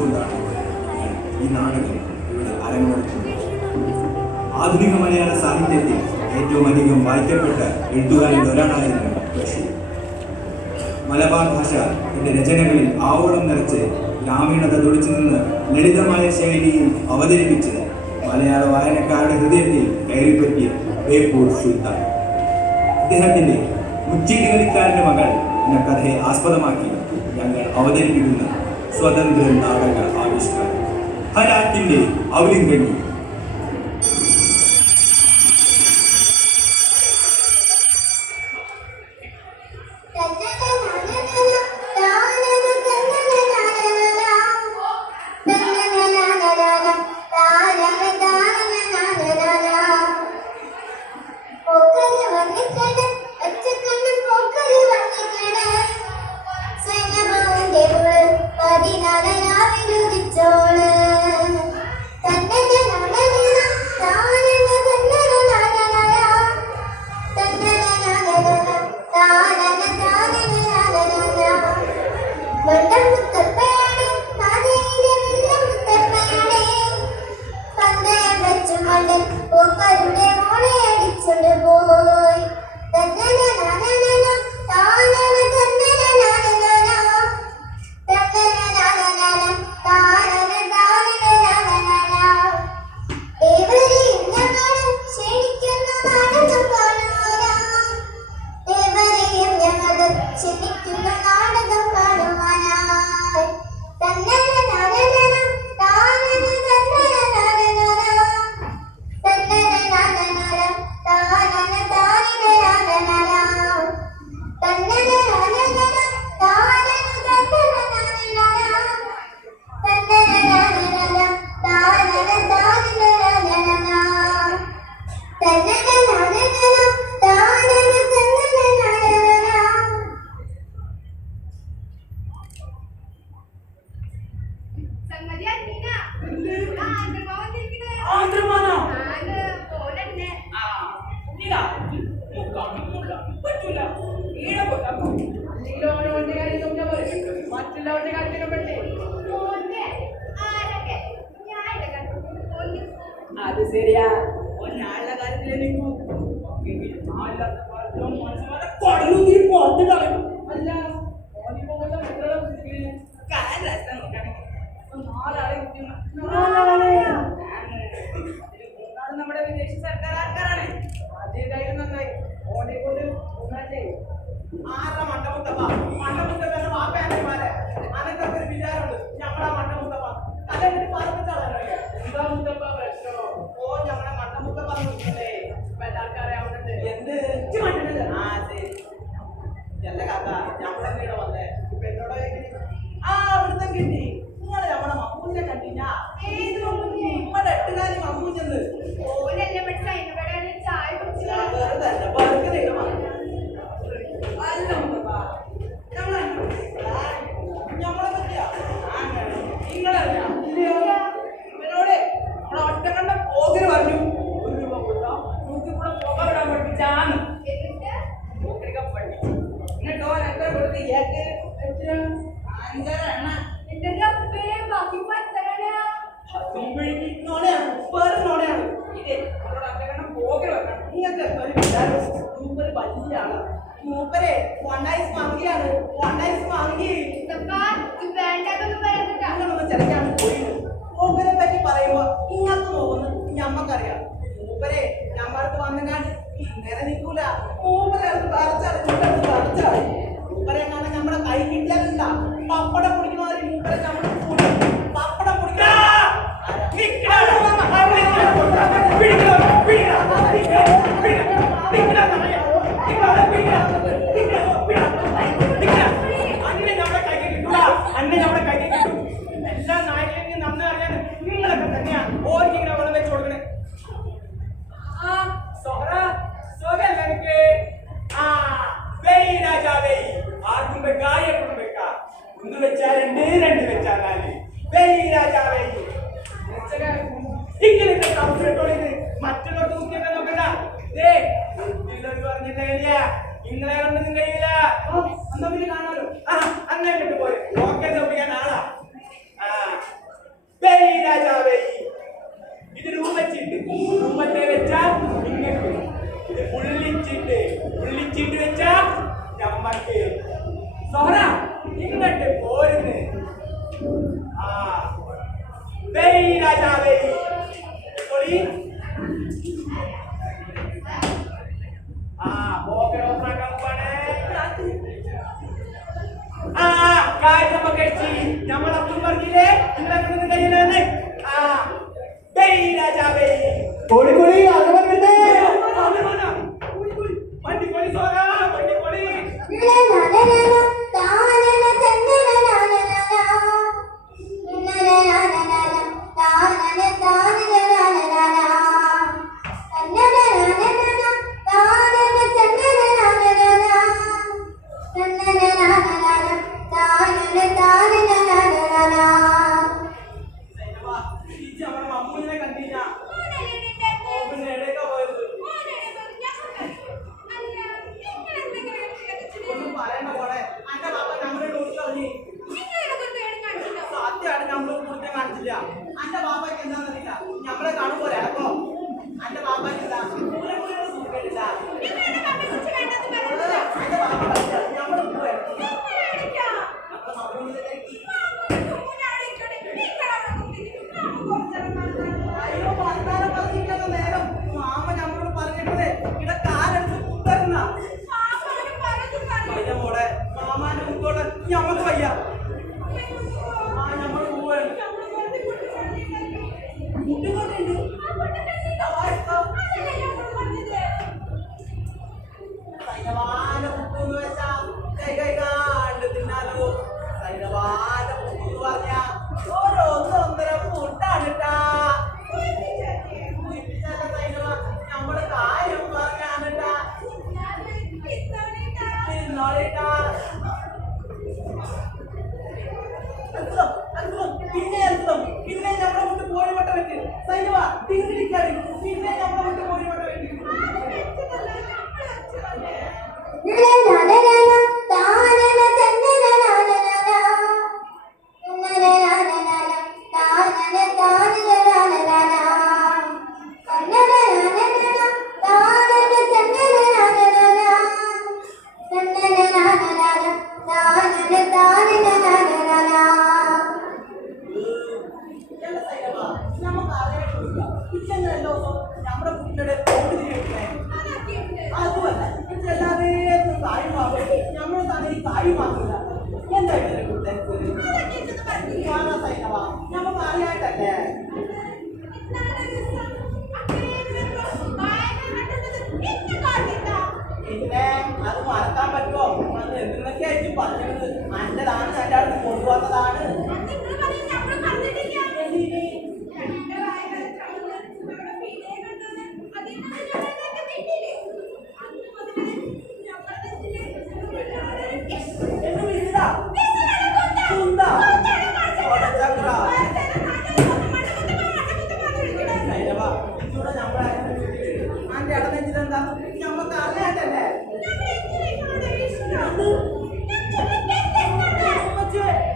വെച്ചുകൊണ്ടാണ് ഈ നാടകം ഇവിടെ അരങ്ങേറുന്നത്. ആധുനിക മലയാള സാഹിത്യത്തിൽ ഏറ്റവും അധികം വായിക്കപ്പെട്ട എഴുത്തുകാരിൽ ഒരാളായിരുന്നു ബഷീർ. മലബാർ ഭാഷ തന്റെ രചനകളിൽ ആവോളം നിറച്ച് ഗ്രാമീണത തുടിച്ചു നിന്ന് ലളിതമായ ശൈലിയിൽ അവതരിപ്പിച്ച് മലയാള വായനക്കാരുടെ ഹൃദയത്തിൽ കയറിപ്പറ്റിയ ബേപ്പൂർ സുൽത്താൻ. അദ്ദേഹത്തിന്റെ മുച്ചീട്ടുകളിക്കാരന്റെ മകൾ എന്ന കഥയെ ആസ്പദമാക്കി ഞങ്ങൾ അവതരിപ്പിക്കുന്ന സ്വതന്ത്ര നാടക ആവിഷ്കാരം ഹലാക്കിന്റെ ഔലിംഗനി. അത് ശരിയാ, ഒരാളുടെ കാര്യത്തിലേ നിൽക്കൂ. അല്ല നമ്മുടെ വിദേശ സർക്കാർ ആൾക്കാരാണ്. അതേതായാലും നന്നായി. ഓനെ കൊണ്ട് ഒന്നല്ലേ ആരുടെ മണ്ടമുത്തപ്പ മണ്ടമുത്തപ്പ വാപ്പയാന്മാരെ അനക്കൊക്കെ ഒരു വിചാരമുണ്ട്. ഞമ്മളാ മണ്ടമുത്തപ്പ അതെങ്ങനെ പറഞ്ഞിട്ടാണല്ലോ എന്താ മുത്തപ്പ പ്രശ്നമോ? ഓ ഞമ്മളെ മണ്ടമുത്തപ്പ നോക്കില്ലേ ആൾക്കാരെ അവിടെ എന്ത് മണ്ടല്ലേ? ആ ശരി എല്ലാ കഥ ഞമ്മളെന്നീടെ വന്നേ. ഇപ്പൊ എന്നോട് ആ അവിടുത്തെ കിട്ടി നിങ്ങള് ഞമ്മടെ മമ്മൂഞ്ഞെ കണ്ടിഞ്ഞാ? ഏത് മമ്മൂഞ്ഞെ? നമ്മുടെ എട്ടുകാരി മമ്മൂഞ്ഞെന്ന്. ഓലെല്ലാം ചായ കുടിച്ചില്ല വെറുതെ ബർഗർ അല്ല മുത്തപ്പ ഞമ്മളെ പറ്റിയാ നിങ്ങളറിയാ ഇവനോടെ നമ്മളെ ഒറ്റക്കണ്ട പോകര് പറഞ്ഞു. 1 രൂപ കൊടുത്താ മൂക്കി കൂടെ പോക വിടാൻ പഠിപ്പിച്ചാന്ന് പോകരിക്കാൻ പഠിപ്പിച്ചു. എന്നിട്ടോ എത്ര കൊടുത്ത് ഏക്ക് 5 എണ്ണ എന്റെ ബാക്കി 10 നോടെയാണ് വേറെ നോടെയാണ്. ഇതേ നമ്മളോട് ഒറ്റക്കണ്ട പോകര് വെക്കണം. നിങ്ങൾക്ക് മൂപ്പര് വലിയ ആളാണ്. മൂപ്പരെ 1 ഐസ് വാങ്ങിയാണ്. 1 ഐസ് വാങ്ങി അങ്ങനൊന്ന് ചിലക്കാണ് പോയിട്ട് മൂപ്പരെ പറ്റി പറയുമ്പോ ഇങ്ങനത്തെ നോക്കുന്നു ഞമ്മക്കറിയാം. മൂപ്പരെ ഞമ്മടുത്ത് വന്നെങ്ങാണ്ട് ഇങ്ങനെ നിൽക്കൂല. മൂപ്പരെ തറച്ചായി മൂപ്പരെ എങ്ങനെ നമ്മുടെ കൈ കിട്ടിയാലില്ല പപ്പടം കുടിക്കുന്നവരെ മൂപ്പരെ നമ്മൾ പപ്പടം കുടിക്കണം. അന്നെ നമ്മുടെ കൈ കിട്ടും. എല്ലാ നായകനും നന്ന അറിയാൻ നിങ്ങളൊക്കെ തന്നെയാ ഓർക്കിങ്ങനെ വെള്ളം വെച്ച് കൊടുക്കണേ. ആ സോറ സോകല്ല എനിക്ക് ആ വെയ് രാജാ വെയ് ആർക്കും വെക്കായ എപ്പോഴും വെക്കാം. 1 വെച്ചാൽ 2, 2 വെച്ചാൽ 4 വെയ് രാജാ വെയ് ഇങ്ങനെ കൗൺസിലോളിത് മറ്റുള്ളവർക്ക് നോക്കിയൊക്കെ നോക്കണ്ട. പറഞ്ഞിട്ടില്ല ഇന്നലെ കണ്ടൊന്നും കഴിയില്ല. അന്നാ പിന്നെ കാണാലോ. ആ അങ്ങനെ പോരെ ഓക്കെ ചോദിക്കാൻ ആളാ. ആ രാജാവേ ഇത് രൂപച്ചിട്ട് രൂപത്തെ വെച്ചാ നിങ്ങൾക്ക് ഇത് ഉള്ളിച്ചിട്ട് വെച്ചാ നമ്മക്ക് സോഹറ ഇങ്ങോട്ട് പോരുന്ന് ആ രാജാവേ ആ പോകണം ആ കാര്യം നമ്മ കഴിച്ച് നമ്മളപ്പം പറഞ്ഞില്ലേ നിങ്ങളെ കയ്യിലാണ് ആ രാജാവേ കോഴിക്കോടി അങ്ങനെ വണ്ടിക്കൊടി സോറ വണ്ടിക്കൊടി അന്റെ ബാബയ്ക്ക് എന്താണെന്നറിയില്ല ഞമ്മളെ കാണുമ്പോലെ അപ്പൊ അന്റെ ബാബയ്ക്ക് എന്താ സുഖമില്ല ഞമ്മള് പോവാ അയ്യോ വർത്താനം പറഞ്ഞിരിക്കുന്ന നേരം മാമ ഞമ്മളോട് പറഞ്ഞിട്ടേ ഇവിടെ കാലെടുത്ത് കുത്തരുന്ന മോളെ മാമാന്റെ മുമ്പോട്ട് ഞമ്മക്ക് വയ്യ ആ ഞമ്മള് പോവാണ് പിന്നെ നമ്മളെ വിട്ട് പോയി മട്ട വെച്ച് സൈനവ തിരിഞ്ഞിരിക്കാറി പിന്നെ നമ്മളെ വിട്ട് പോയി മട്ട വെച്ച് നമ്മുടെ കുട്ടിയുടെ അതുമല്ല എല്ലാവരും കാര്യമാകും നമ്മൾ തന്നെ കാര്യമാക്കില്ല എന്തായിട്ട് കുട്ടൻ സൈനവാ നമുക്ക് അറിയായിട്ടല്ലേ പിന്നെ അത് മറക്കാൻ പറ്റുമോ അത് എന്തൊക്കെ ആയിട്ട് പറഞ്ഞത് അൻ്റെതാണ് എൻ്റെ അടുത്ത് കൊണ്ടുവന്നതാണ് ഞമ്മക്ക് അറിയാട്ടല്ലേ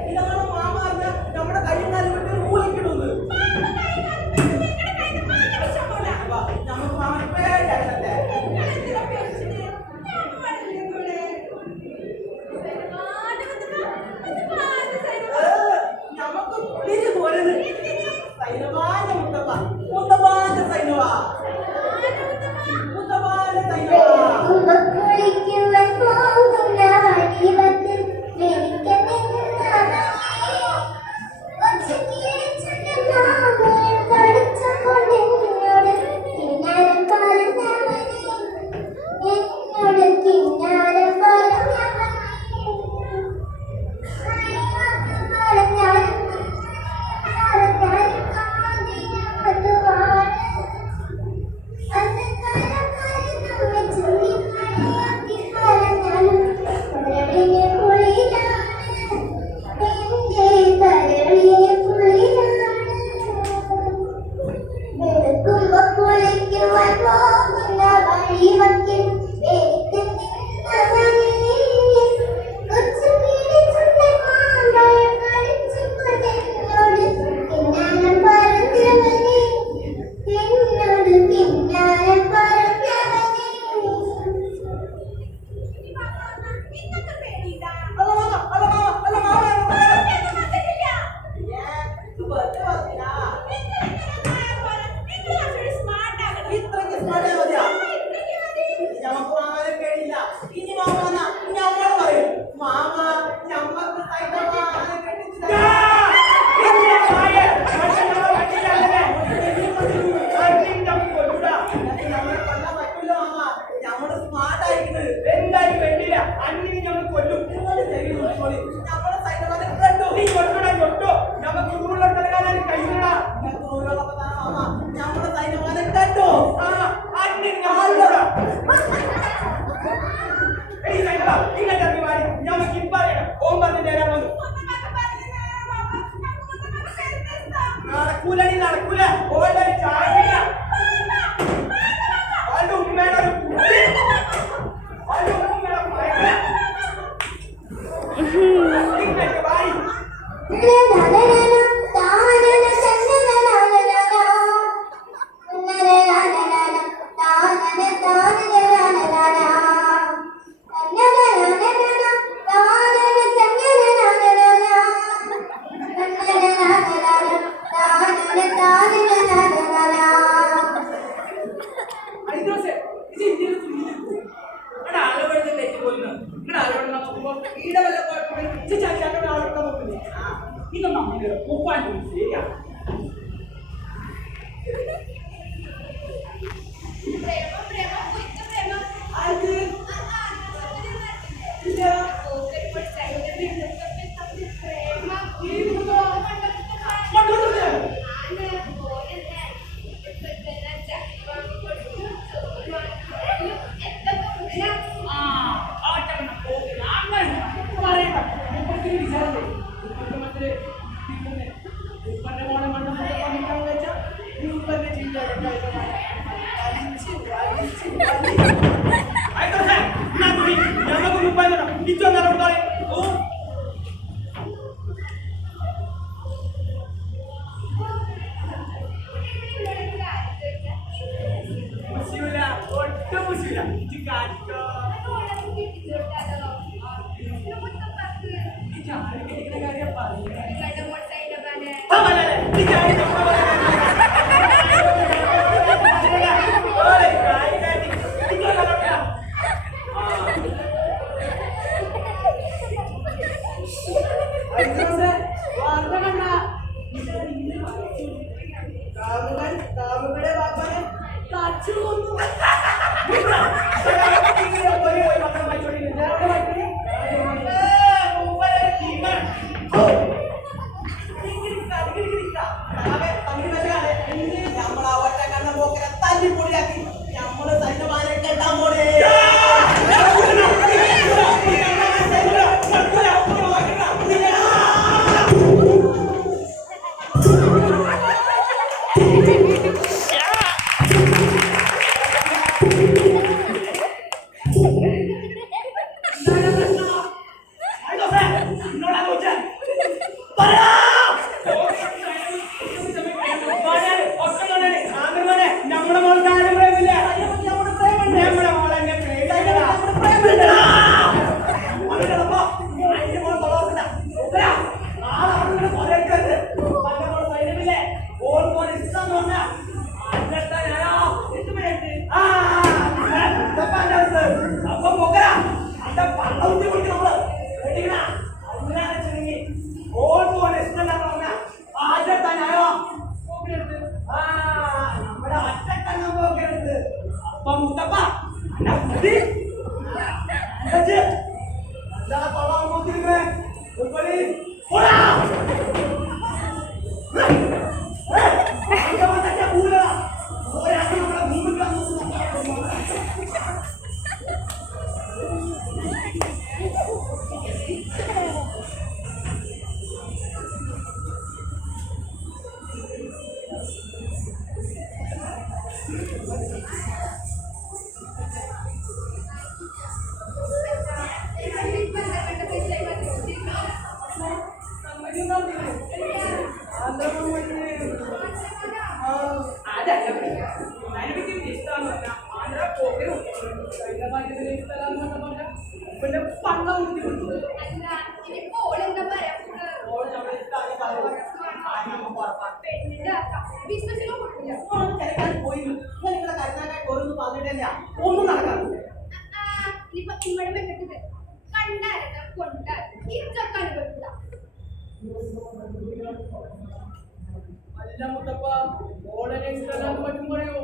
ഇതാണ് മാമ നമ്മുടെ കയ്യും കാലും വിട്ട് മൂലിക്കിടുന്നത് നമുക്ക് മാമന് പേരല്ലേ ഞമ്മക്ക് തിരി പോരുന്നത് സൈനവാന്റെ മുത്തപ്പാന്റെ സൈനവാ Thank you. നടക്കൂലടി നടക്കൂല ഓളെ ചാടില്ല ഓളുടെ ഉമ്മയുടെ ഒരു കുട്ടി ഓളുടെ ഉമ്മയുടെ മകൻ ഇങ്ങോട്ട് വായി ഒന്നും നടക്കാറില്ല. അല്ല മുത്തപ്പ ഓളെ ഇഷ്ടം പറ്റും പറയോ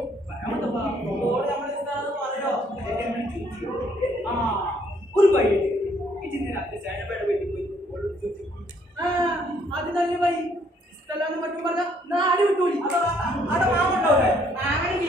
ഓളെ നമ്മളെ ഇഷ്ടം പറയോ ആ ഒരു വഴി അത് തന്നെ വഴി ഇഷ്ടം പറ്റും പറഞ്ഞ നാട് വിട്ടൂലി അവിടെ മാമുണ്ടാവേ താനന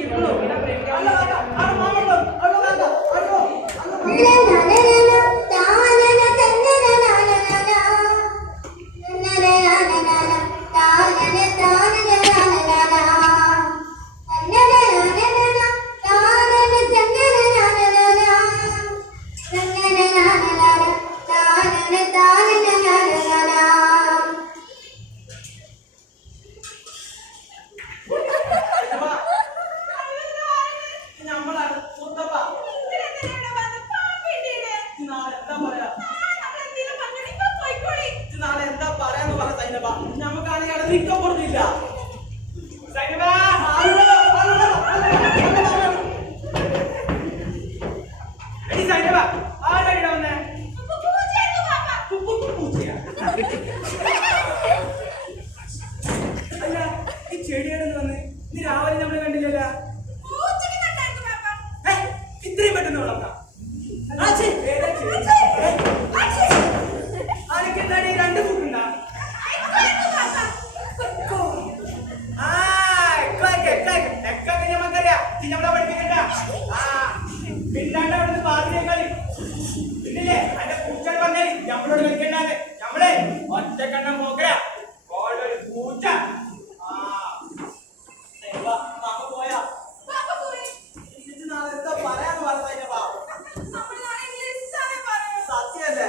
വന്ന് ഇന്ന് രാവിലെ നമ്മൾ കണ്ടില്ലല്ലോ. ഇത്രയും പെട്ടെന്ന് വളർത്താം. ആരൊക്കെന്താണ് ഈ രണ്ട് കൂട്ടുണ്ടാ? പിന്നാണ്ട് അവിടുന്ന് പാതിരേക്കാളി പിന്നില്ലേ അതിന്റെ പൂച്ചാൻ പറഞ്ഞാല് നമ്മളോട് കളിക്കണ്ടാന്ന്. നമ്മളെ ഒറ്റക്കണ്ണം പോകര ഒരു പൂച്ച. പോയാ നാളെ പറയാന്ന് പറഞ്ഞ സത്യല്ലേ?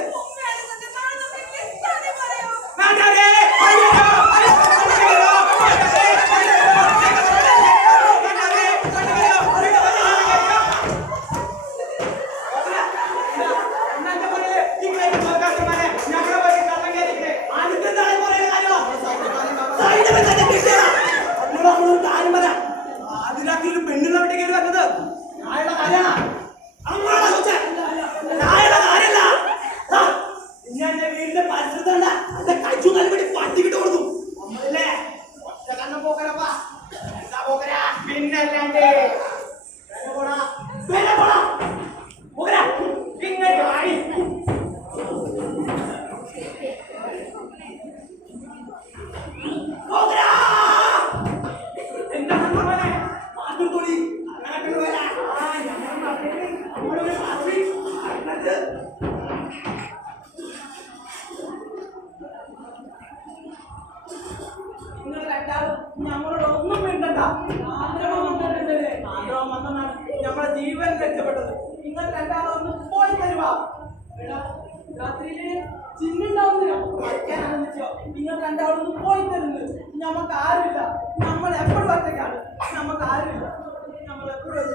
ഞങ്ങളോട് ഒന്നും വേണ്ടണ്ട. ആഗ്രഹം വന്നാണ് നമ്മളെ ജീവൻ രക്ഷപ്പെട്ടത്. നിങ്ങൾ രണ്ടാളും ഒന്ന് പോയി തരുവാ. രാത്രിയില് ചിന്നുണ്ടാവുന്നില്ല പഠിക്കാനാണെന്നോ. നിങ്ങൾ രണ്ടാളും ഒന്ന് പോയി തരുന്നത്. നമുക്ക് ആരുമില്ല. നമ്മൾ എപ്പോഴും ഒറ്റയ്ക്കാണ്. നമുക്ക് ആരുമില്ല. നമ്മൾ എപ്പോഴും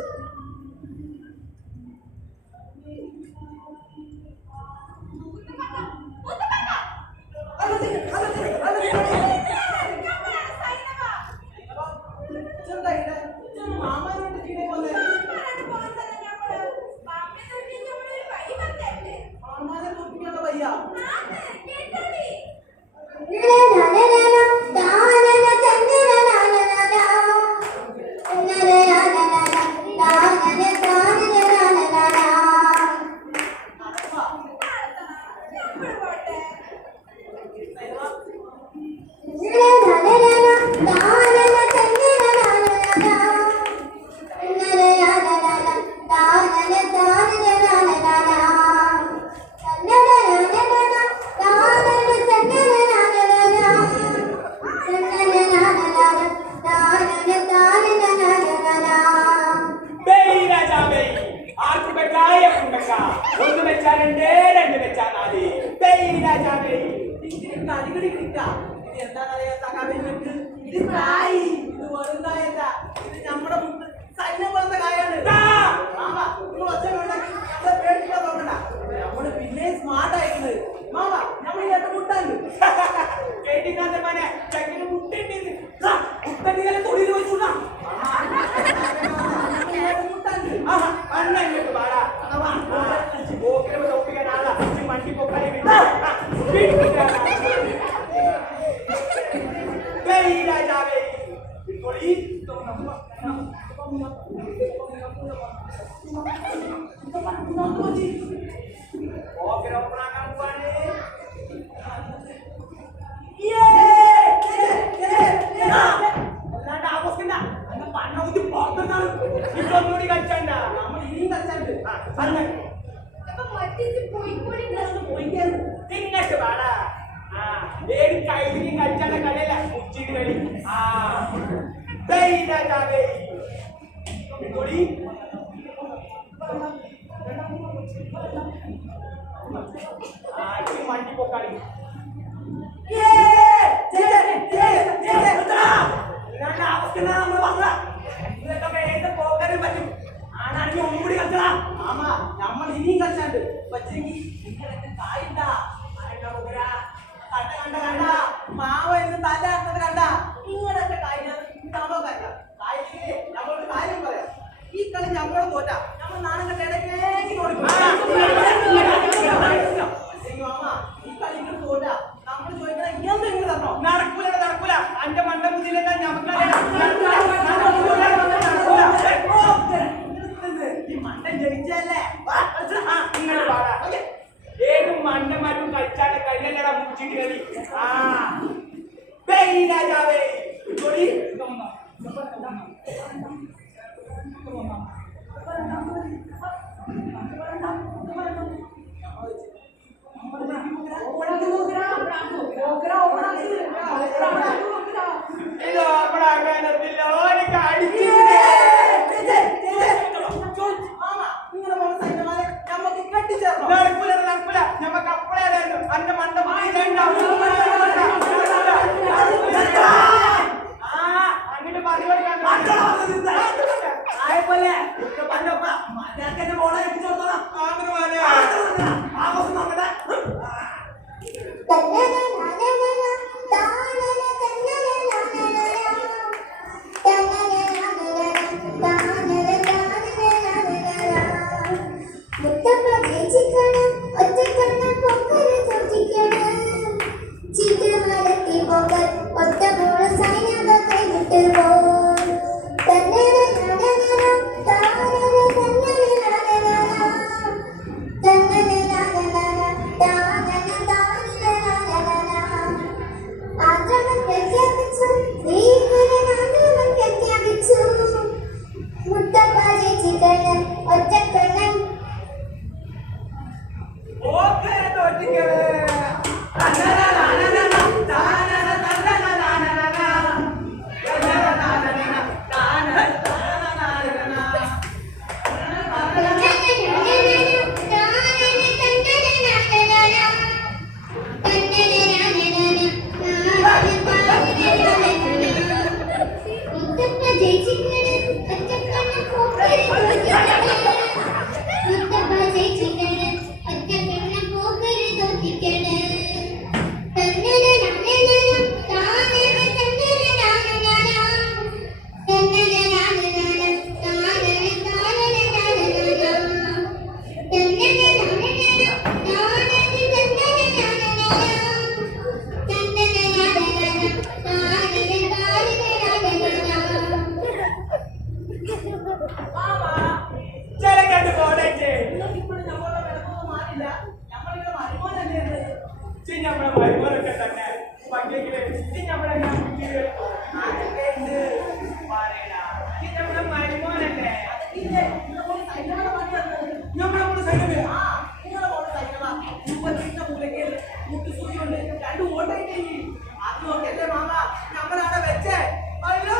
മാമാനോട്ട് കീഴേ വന്നേ. മാമാനെ തോൽപ്പിക്കാനുള്ള വയ്യ. നടക്കൂല. അന്റെ മണ്ട മുന്നിലെല്ലാം ഞമ്മക്ക് മാമാ, ചിലക്കണ്ട് പോടേക്ക്. ഇപ്പോൾ നമ്മളെ വിലക്കൊന്നും മാറില്ല. നമ്മളിവിടെ മരുമോൻ തന്നെയാണ്. നമ്മളെ മരുമോനൊക്കെ തന്നെ പറ്റിയെങ്കില് നമ്മളെ ആരൊക്കെ ഉണ്ട്? പറയടാ. നമ്മളെ മരുമോനല്ലേ ഇല്ലേ, നിങ്ങളെ മോള് സൈനയുടെ പണി വന്നത്. നമ്മളെ കൂടെ സൈന്യമേ ആ, നിങ്ങളെ മോള് സൈനമാ. മുപ്പത്തിൻ്റെ മൂലയ്ക്ക് മുട്ടുസൂചിയുണ്ട്. 2 ഓട്ടയില്ലേ? അത് നോക്കല്ലേ മാമ, നമ്മളവിടെ വെച്ചേ. അയ്യോ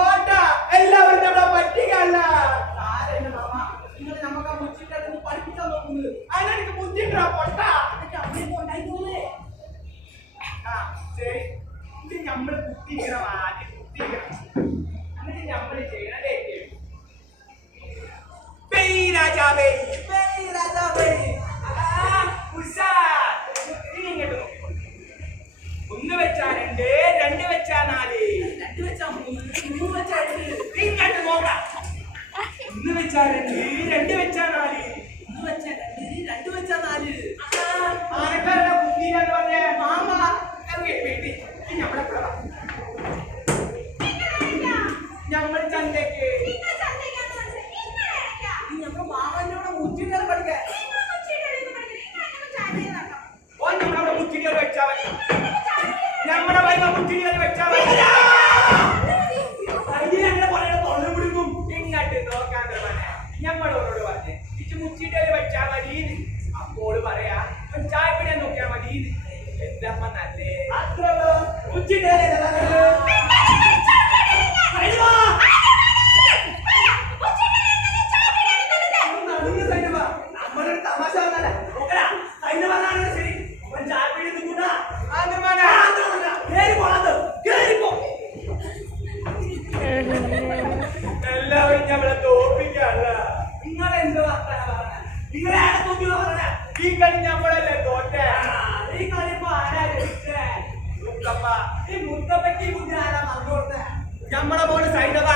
ഓട്ട എല്ലാവരും നമ്മളെ പറ്റിക്കല്ല. ആരല്ലേ മാമ, നിങ്ങൾ നമുക്ക് ആ മുച്ചിട്ട് പഠിപ്പിക്കാൻ നോക്കുന്നത്. അതിനെനിക്ക് ബുദ്ധിണ്ടാ പൊട്ട. എന്നിട്ട് അമ്മയൊക്കെ ഉണ്ടായില്ലേ? ആ ശരി, ഇത് നമ്മള് കുത്തിക്കണം, ആദ്യം കുത്തിക്കണം. എന്നിട്ട് നമ്മള് ചെയ്യണതേ രാജാവേ പേയ് രാജാവേ. ഉഷാർ. ഇനി ഇങ്ങോട്ട് നോക്കിക്കോ. 1 വെച്ചാ 2, 2 വെച്ചാ 4. 2 വെച്ചാ 3, 3 വെച്ചാ 8. ഇങ്ങോട്ട് നോക്കാം. 1 വെച്ചാ 2, 2 വെച്ചാ 4. 1 വെച്ചാ 2, 2 വെച്ചാ 4. ആനക്കാരുടെ കുത്തിയില്ലെന്ന് പറഞ്ഞേ മാമ, വീട്ടി നമ്മളെ കൂടെ വാ. നമ്മൾ ചന്തയ്ക്ക് ഞമ്മ മാമനോട് മുച്ചിട്ട് പഠിക്കാൻ. ഓൻ നമ്മളവിടെ മുച്ചിരികൾ വെച്ചാ മതി. നമ്മുടെ വരുമ്പോ മുച്ചിരികൾ വെച്ചാ മതി. അങ്ങനെ പറയണ തൊണ്ട പിടിക്കും. ഇങ്ങോട്ട് നോക്കാൻ ഞമ്മളോട് പറഞ്ഞ് ഇച്ച് മുച്ചിരികൾ വെച്ചാ മതി. അപ്പോൾ പറയാ ചായപ്പിടിയാൻ നോക്കിയാ മതി. എന്തമ്മ നല്ലേ നമ്മളൊരു തമാശ വന്നല്ലേ? ശരി, ചായപ്പിടി നിൽക്കൂട്ടാ. എല്ലാവരും നമ്മളെ തോപ്പിക്കല്ല. നിങ്ങളെന്ത് വർത്താനം പറഞ്ഞ? നിങ്ങളാണ് തോപ്പി പറഞ്ഞ ഈ കളി നമ്മളല്ലേ തോറ്റേ. ഈ കളിപ്പോ ആരാ ജയിച്ചേ? മുത്തപ്പ. ഈ മുത്തപ്പയ്ക്ക് ഈ ബുദ്ധി ആരാ പറഞ്ഞു കൊടുത്തേ? നമ്മളെ മോള് സൈനവ.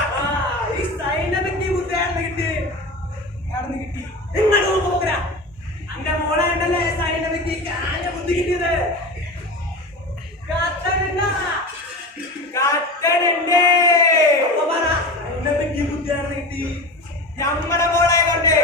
ഈ സൈനബയ്ക്ക് ഈ ബുദ്ധി ആണെന്ന് കിട്ടി. ആണെന്ന് കിട്ടി. ഇങ്ങോട്ട് നോക്കുമ്പോഴാ അന്റെ മോളെ ഉണ്ടല്ലേ സൈനബയ്ക്ക് കാഞ്ഞ ബുദ്ധി കിട്ടിയത്. കത്തനുണ്ടാ? കത്തനുണ്ട്. അപ്പൊ പറ, സൈനബയ്ക്ക് ഈ ബുദ്ധി ആണെന്ന് കിട്ടി. നമ്മടെ മോളെ കൊണ്ട്